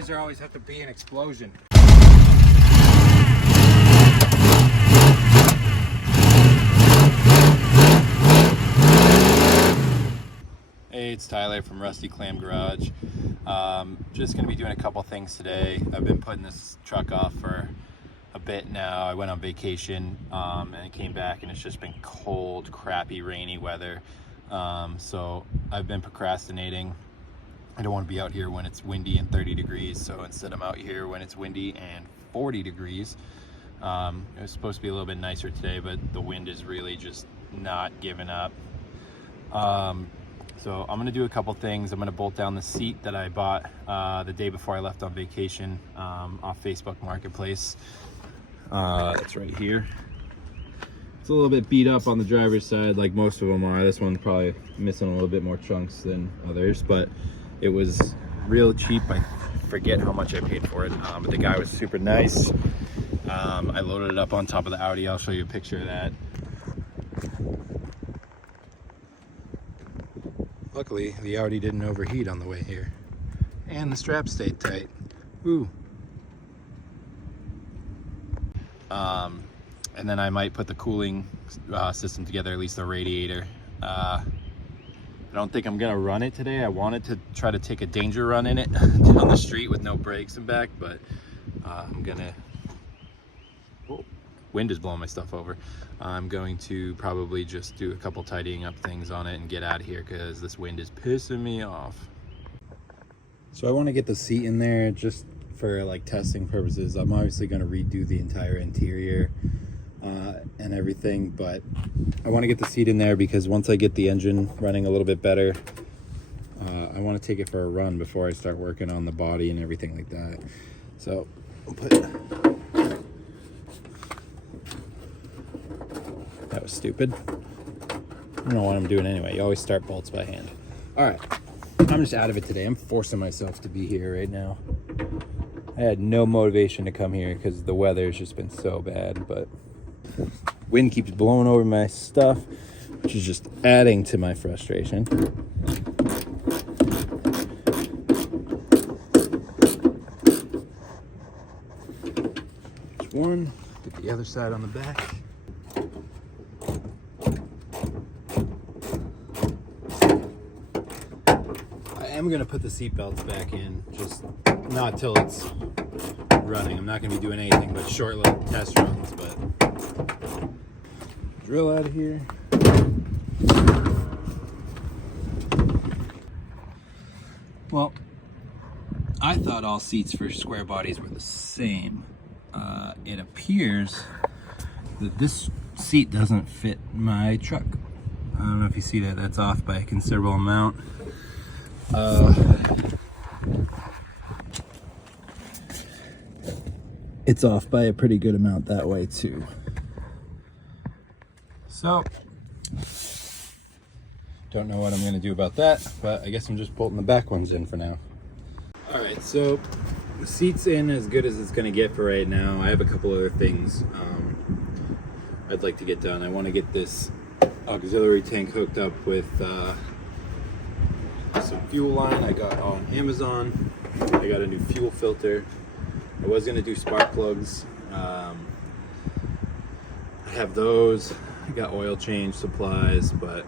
does there always have to be an explosion? Hey, it's Tyler from Rusty Clam Garage. Just going to be doing a couple things today. I've been putting this truck off for a bit now. I went on vacation and I came back and it's just been cold, crappy, rainy weather. So I've been procrastinating. I don't want to be out here when it's windy and 30 degrees, so instead I'm out here when it's windy and 40 degrees. It was supposed to be a little bit nicer today, but the wind is really just not giving up. So I'm gonna do a couple things. I'm gonna bolt down the seat that I bought the day before I left on vacation off Facebook Marketplace. It's right here. It's a little bit beat up on the driver's side, like most of them are. This one's probably missing a little bit more chunks than others, but it was real cheap. I forget how much I paid for it, but the guy was super nice. I loaded it up on top of the Audi. I'll show you a picture of that. Luckily, the Audi didn't overheat on the way here. And the strap stayed tight. Ooh. And then I might put the cooling system together, at least the radiator. I don't think I'm gonna run it today. I wanted to try to take a danger run in it down the street with no brakes and back, but I'm gonna... Oh, wind is blowing my stuff over. I'm going to probably just do a couple tidying up things on it and get out of here because this wind is pissing me off. So I want to get the seat in there just for like testing purposes. I'm obviously going to redo the entire interior and everything, but I want to get the seat in there because once I get the engine running a little bit better, I want to take it for a run before I start working on the body and everything like that. So I'll put... That was stupid. I don't know what I'm doing anyway. You always start bolts by hand. All right, I'm just out of it today. I'm forcing myself to be here right now. I had no motivation to come here because the weather's just been so bad, but wind keeps blowing over my stuff, which is just adding to my frustration. There's one. Get the other side on the back. I'm gonna put the seat belts back in, just not till it's running. I'm not gonna be doing anything but short little test runs, but drill out of here. Well, I thought all seats for square bodies were the same. It appears that this seat doesn't fit my truck. I don't know if you see that, that's off by a considerable amount. It's off by a pretty good amount that way too. So, don't know what I'm gonna do about that, but I guess I'm just bolting the back ones in for now. All right, so the seat's in as good as it's gonna get for right now. I have a couple other things I'd like to get done. I want to get this auxiliary tank hooked up with some fuel line I got on Amazon. I got a new fuel filter. I was gonna do spark plugs. I have those. I got oil change supplies, but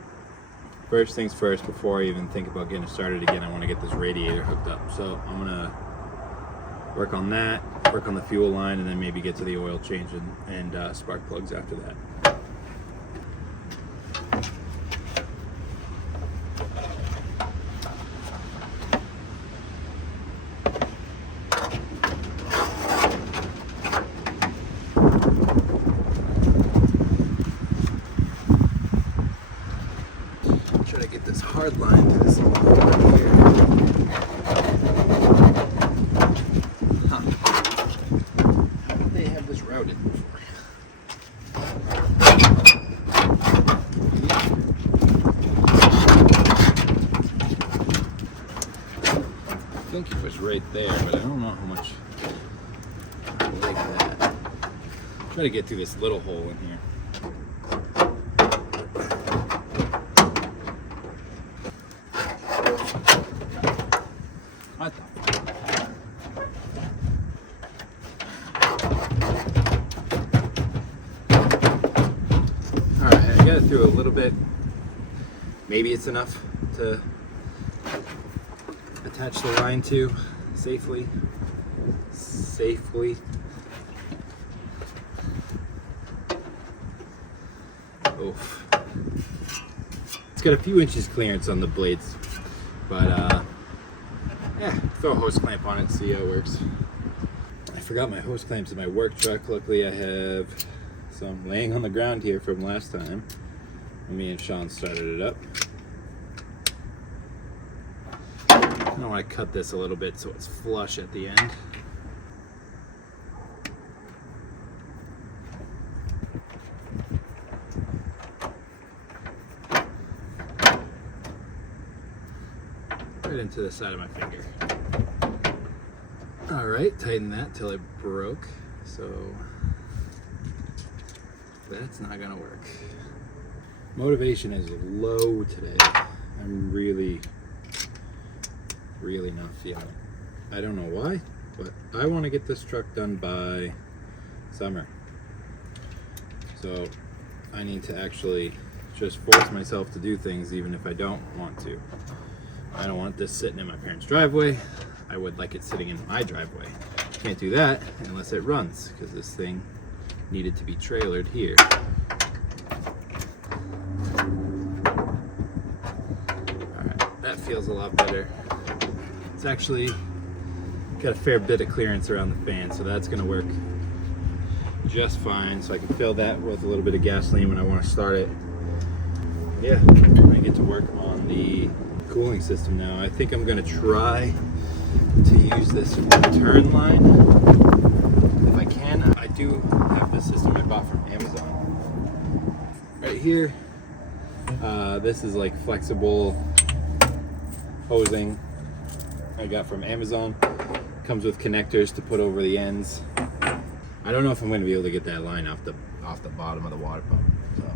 first things first, before I even think about getting started again, I want to get this radiator hooked up. So I'm gonna work on that, work on the fuel line, and then maybe get to the oil change and spark plugs after that. Try to get this hard line to this little hole here. Huh. How would they have this routed before? I think it was right there, but I don't know how much like that. Try to get through this little hole in here. got it through a little bit. Maybe it's enough to attach the line to safely. Oof. It's got a few inches clearance on the blades, but yeah, throw a hose clamp on it, see how it works. I forgot my hose clamps in my work truck. Luckily I have some laying on the ground here from last time when me and Sean started it up. I want to cut this a little bit so it's flush at the end. Right into the side of my finger. All right, tighten that till it broke. So that's not gonna work. Motivation is low today. I'm really not feeling it. I don't know why, but I want to get this truck done by summer. So I need to actually just force myself to do things even if I don't want to. I don't want this sitting in my parents' driveway. I would like it sitting in my driveway. Can't do that unless it runs, because this thing needed to be trailered here. Alright, that feels a lot better. It's actually got a fair bit of clearance around the fan, so that's going to work just fine. So I can fill that with a little bit of gasoline when I want to start it. Yeah, I get to work on the cooling system now. I think I'm going to try to use this return line if I can. I do have this system I bought from Amazon. Right here, this is like flexible hosing I got from Amazon. Comes with connectors to put over the ends. I don't know if I'm going to be able to get that line off the bottom of the water pump. So.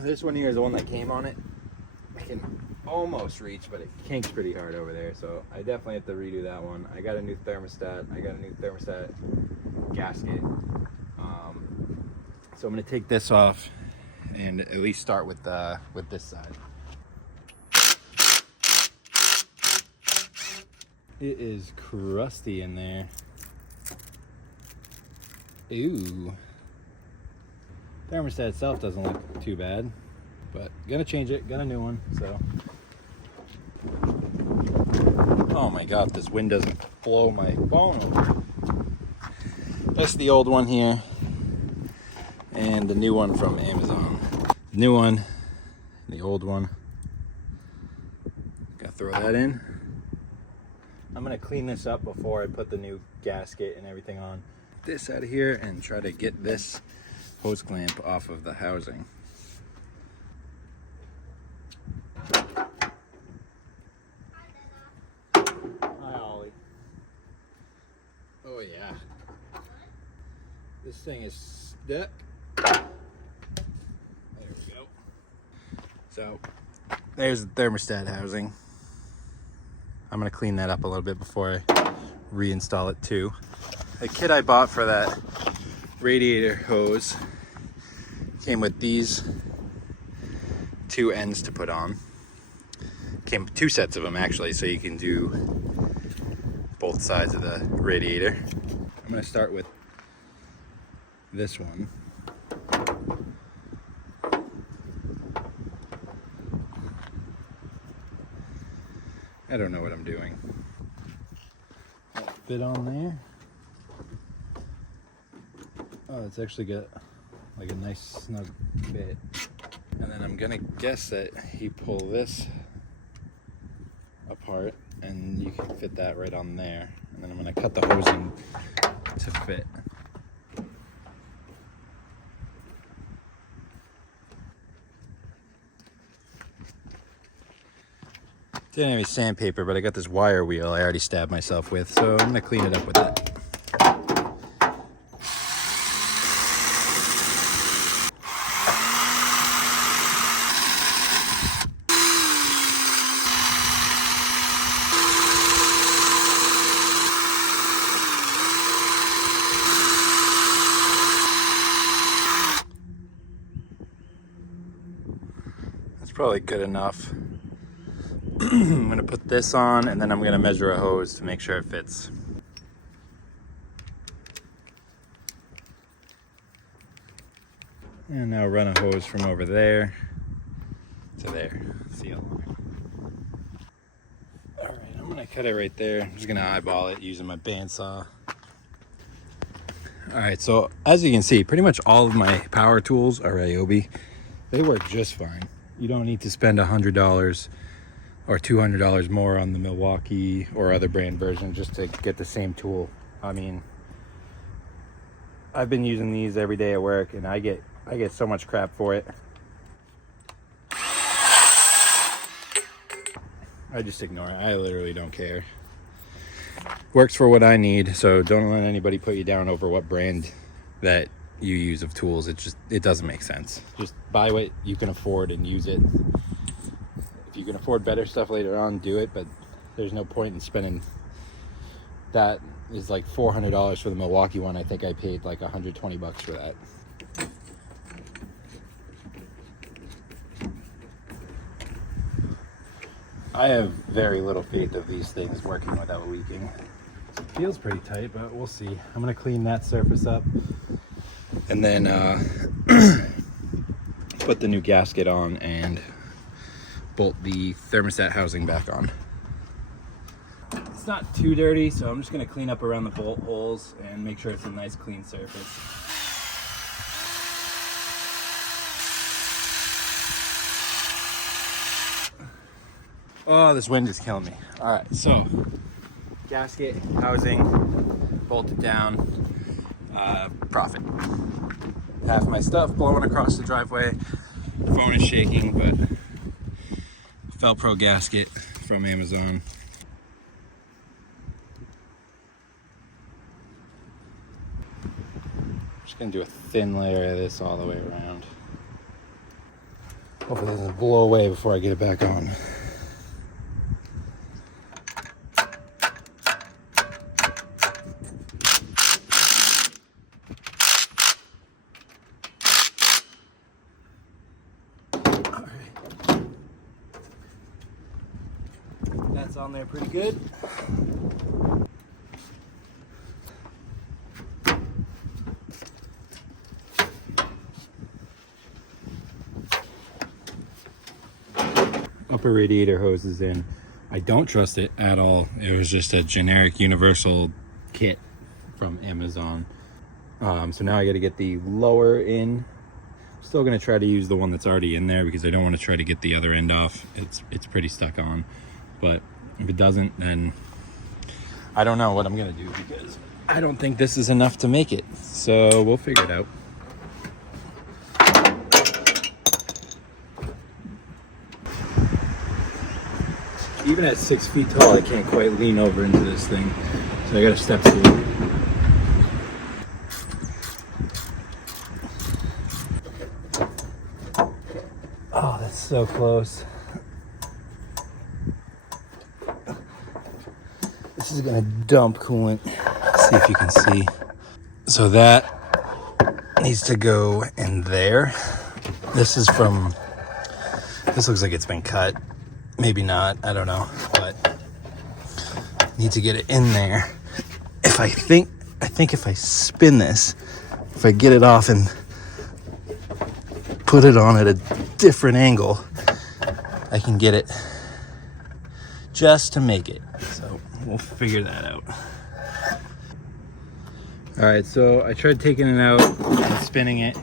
This one here is the one that came on it. I can almost reach, but it kinks pretty hard over there. So I definitely have to redo that one. I got a new thermostat. I got a new thermostat gasket. So I'm going to take this off and at least start with this side. It is crusty in there. Ooh. Thermostat itself doesn't look too bad, but gonna change it. Got a new one, so. Oh my God, this wind doesn't blow my phone over. That's the old one here, and the new one from Amazon. New one, the old one. Gotta throw that in. I'm gonna clean this up before I put the new gasket and everything on. This out of here and try to get this hose clamp off of the housing. Hi, Ollie. Oh yeah. This thing is stuck. There we go. So there's the thermostat housing. I'm gonna clean that up a little bit before I reinstall it too. The kit I bought for that radiator hose came with these two ends to put on. Came with two sets of them actually, so you can do both sides of the radiator. I'm gonna start with this one. I don't know what I'm doing. Fit on there. Oh, it's actually got like a nice snug fit. And then I'm gonna guess that you pull this apart and you can fit that right on there. And then I'm gonna cut the hosing to fit. Didn't have any sandpaper, but I got this wire wheel I already stabbed myself with, so I'm gonna clean it up with it. probably good enough. I'm gonna put this on and then I'm gonna measure a hose to make sure it fits. And now run a hose from over there to there. See how long. All right, I'm gonna cut it right there. I'm just gonna eyeball it using my bandsaw. All right, so as you can see, pretty much all of my power tools are Ryobi. They work just fine. You don't need to spend $100 or $200 more on the Milwaukee or other brand version just to get the same tool. I mean, I've been using these every day at work and I get so much crap for it. I just ignore it. I literally don't care. Works for what I need, so don't let anybody put you down over what brand that you use of tools. It doesn't make sense. Just buy what you can afford and use it. If you can afford better stuff later on, do it, but there's no point in spending. That is like $400 for the Milwaukee one. I think I paid like 120 bucks for that. I have very little faith of these things working without leaking. It feels pretty tight, but we'll see. I'm gonna clean that surface up and then put the new gasket on and bolt the thermostat housing back on. It's not too dirty, so I'm just gonna clean up around the bolt holes and make sure it's a nice clean surface. Oh, this wind is killing me. All right, so gasket, housing, bolted down, profit. Half my stuff blowing across the driveway. Phone is shaking, but Felpro gasket from Amazon. Just gonna do a thin layer of this all the way around. Hopefully it doesn't blow away before I get it back on. That's on there pretty good. Upper radiator hose is in. I don't trust it at all. It was just a generic universal kit from Amazon. So now I got to get the lower in. Still going to try to use the one that's already in there because I don't want to try to get the other end off. It's pretty stuck on. But if it doesn't, then I don't know what I'm gonna do because I don't think this is enough to make it. So we'll figure it out. Even at 6 feet tall, I can't quite lean over into this thing. So I gotta step through it. Oh, that's so close. This is gonna dump coolant. See if you can see. So that needs to go in there. This looks like it's been cut. Maybe not, I don't know, but need to get it in there. I think if I spin this, if I get it off and put it on at a different angle, I can get it just to make it. So we'll figure that out. All right, so I tried taking it out and spinning it.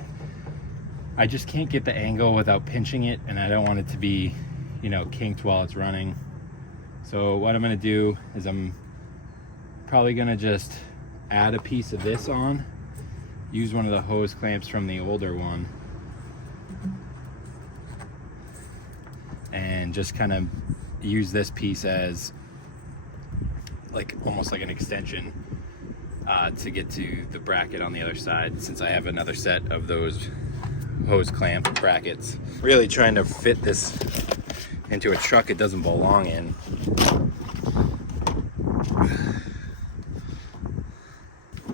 I just can't get the angle without pinching it, and I don't want it to be, kinked while it's running. So what I'm gonna do is I'm probably gonna just add a piece of this on, use one of the hose clamps from the older one, and just kind of use this piece as almost like an extension to get to the bracket on the other side, since I have another set of those hose clamp brackets. Really trying to fit this into a truck it doesn't belong in.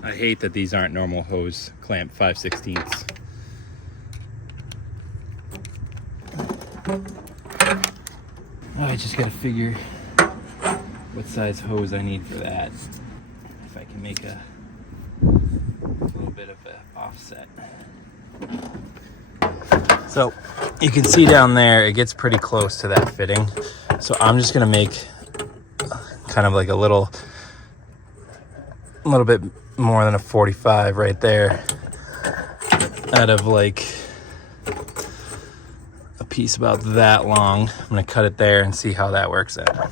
I hate that these aren't normal hose clamp 5/16. I just gotta figure what size hose I need for that. If I can make a little bit of an offset. So you can see down there, it gets pretty close to that fitting. So I'm just gonna make kind of like a little bit more than a 45 right there out of like a piece about that long. I'm gonna cut it there and see how that works out.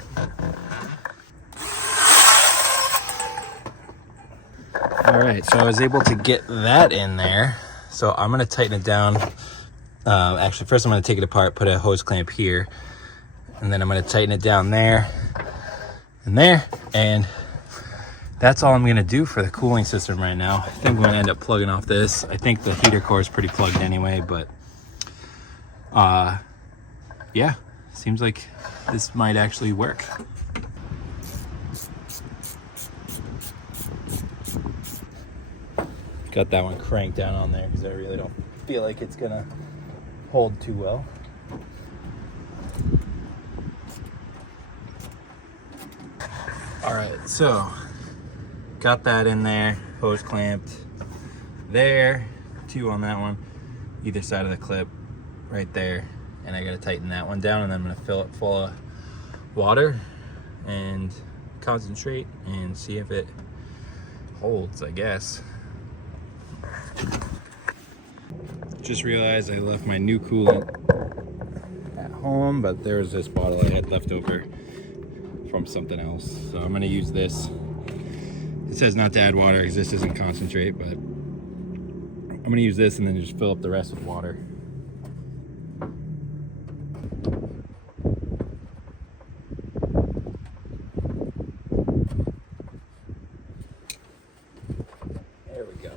All right, so I was able to get that in there. So I'm gonna tighten it down. Actually, first I'm gonna take it apart, put a hose clamp here, and then I'm gonna tighten it down there and there. And that's all I'm gonna do for the cooling system right now. I think I'm gonna end up plugging off this. I think the heater core is pretty plugged anyway, but yeah, seems like this might actually work. Got that one cranked down on there because I really don't feel like it's gonna hold too well. All right, so got that in there, hose clamped there, 2 on that one, either side of the clip, right there. And I gotta tighten that one down, and then I'm gonna fill it full of water and concentrate and see if it holds, I guess. Just realized I left my new coolant at home, but there was this bottle I had left over from something else. So I'm gonna use this. It says not to add water because this isn't concentrate, but I'm gonna use this and then just fill up the rest with water. There we go.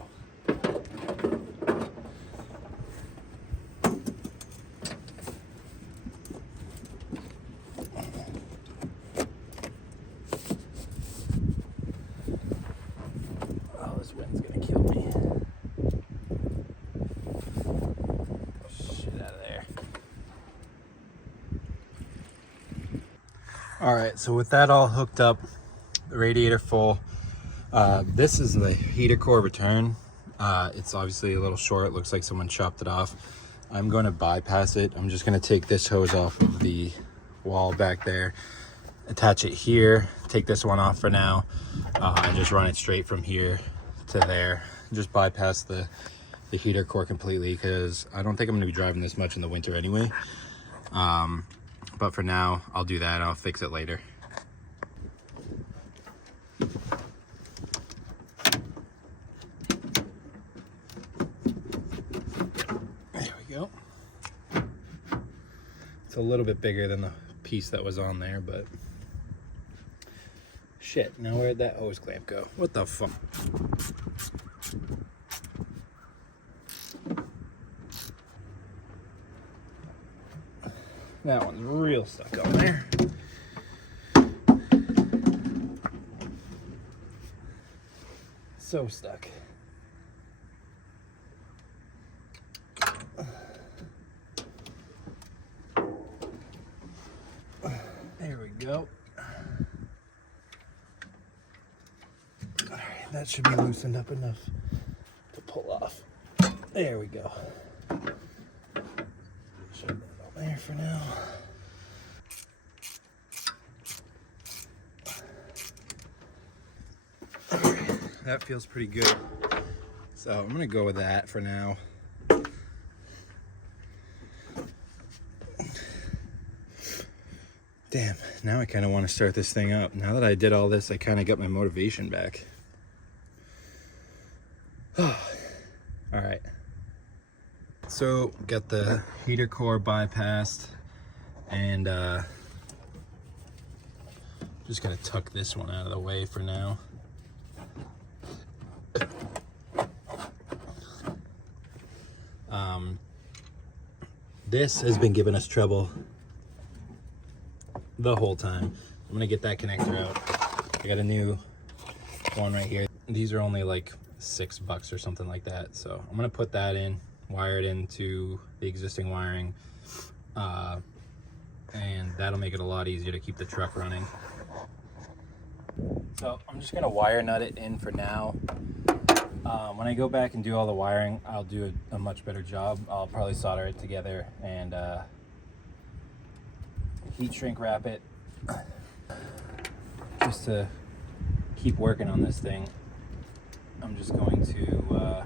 Oh, this wind's gonna kill me. Shit out of there. All right, so with that all hooked up, the radiator full, this is the heater core return. It's obviously a little short, looks like someone chopped it off. I'm going to bypass it. I'm just going to take this hose off of the wall back there, attach it here, take this one off for now, and just run it straight from here to there. Just bypass the heater core completely because I don't think I'm going to be driving this much in the winter anyway. But for now, I'll do that and I'll fix it later. There we go. It's a little bit bigger than the piece that was on there, but shit, now where'd that hose clamp go? What the fuck? That one's real stuck on there. So stuck. There we go. All right, that should be loosened up enough to pull off. There we go. Should put it on there for now. That feels pretty good. So I'm gonna go with that for now. Damn, now I kind of want to start this thing up. Now that I did all this, I kind of got my motivation back. All right. So got the heater core bypassed, and just gotta tuck this one out of the way for now. This has been giving us trouble the whole time. I'm gonna get that connector out. I got a new one right here. These are only like $6 or something like that. So I'm gonna put that in, wire it into the existing wiring, and that'll make it a lot easier to keep the truck running. So I'm just gonna wire nut it in for now. When I go back and do all the wiring, I'll do a much better job. I'll probably solder it together and heat shrink wrap it just to keep working on this thing. I'm just going to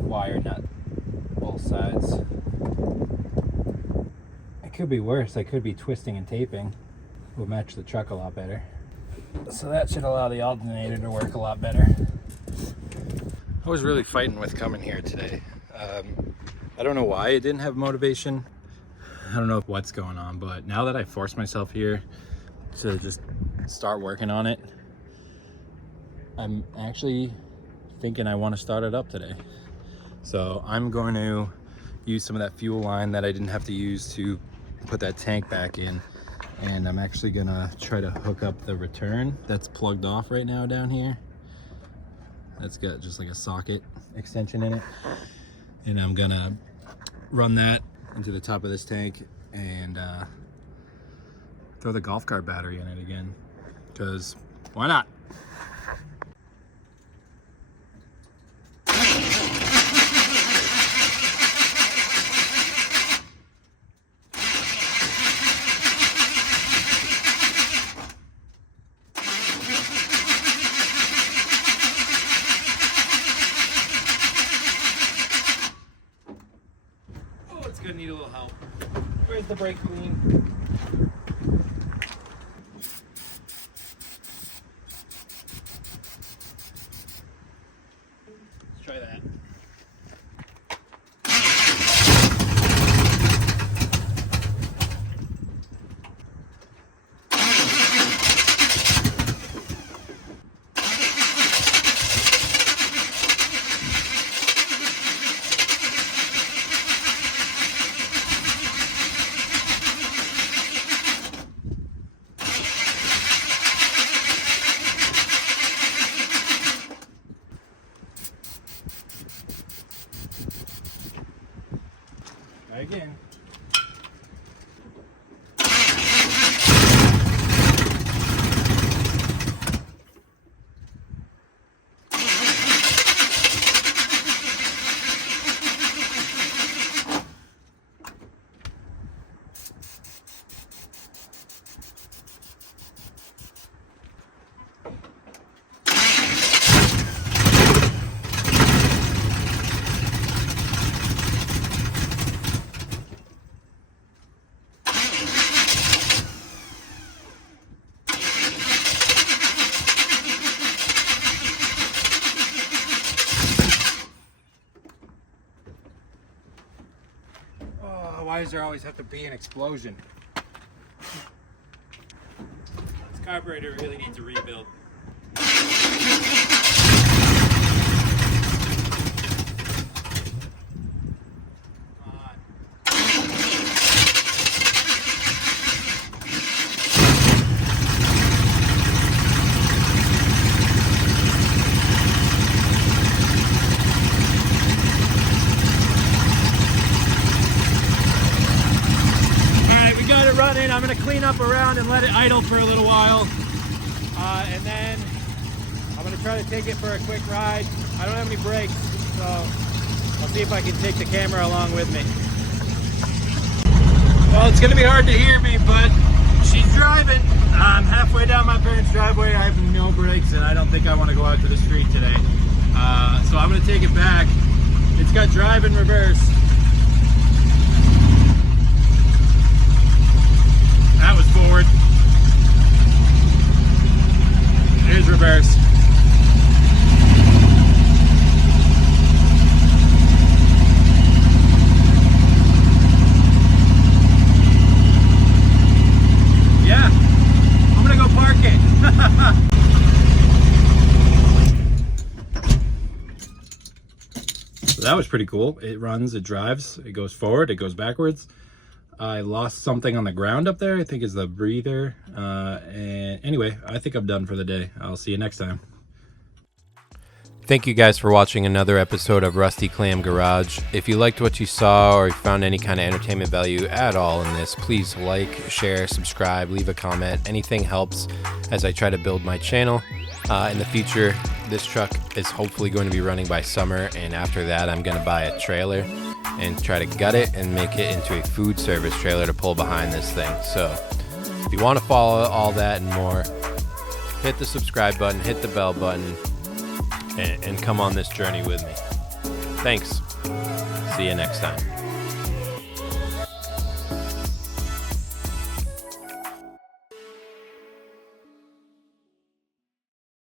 wire nut both sides. It could be worse. I could be twisting and taping. Will match the truck a lot better. So that should allow the alternator to work a lot better. I was really fighting with coming here today. I don't know why I didn't have motivation. I don't know what's going on, but now that I forced myself here to just start working on it, I'm actually thinking I want to start it up today. So I'm going to use some of that fuel line that I didn't have to use to put that tank back in. And I'm actually gonna try to hook up the return that's plugged off right now down here. That's got just like a socket extension in it. And I'm gonna run that into the top of this tank and throw the golf cart battery in it again, because why not? Gonna need a little help. Where's the brake clean? Let's try that. Again. Why does there always have to be an explosion? This carburetor really needs a rebuild. Running. I'm going to clean up around and let it idle for a little while, and then I'm going to try to take it for a quick ride. I don't have any brakes, so I'll see if I can take the camera along with me. Well, it's going to be hard to hear me, but she's driving. I'm halfway down my parents' driveway. I have no brakes, and I don't think I want to go out to the street today, so I'm going to take it back. It's got drive in reverse. That was forward. Here's reverse. Yeah, I'm gonna go park it. So that was pretty cool. It runs, it drives, it goes forward, it goes backwards. I lost something on the ground up there, I think is the breather. And anyway, I think I'm done for the day. I'll see you next time. Thank you guys for watching another episode of Rusty Clam Garage. If you liked what you saw or you found any kind of entertainment value at all in this, please like, share, subscribe, leave a comment. Anything helps as I try to build my channel. In the future, this truck is hopefully going to be running by summer, and after that I'm going to buy a trailer and try to gut it and make it into a food service trailer to pull behind this thing. So if you want to follow all that and more, hit the subscribe button, hit the bell button, and come on this journey with me. Thanks. See you next time.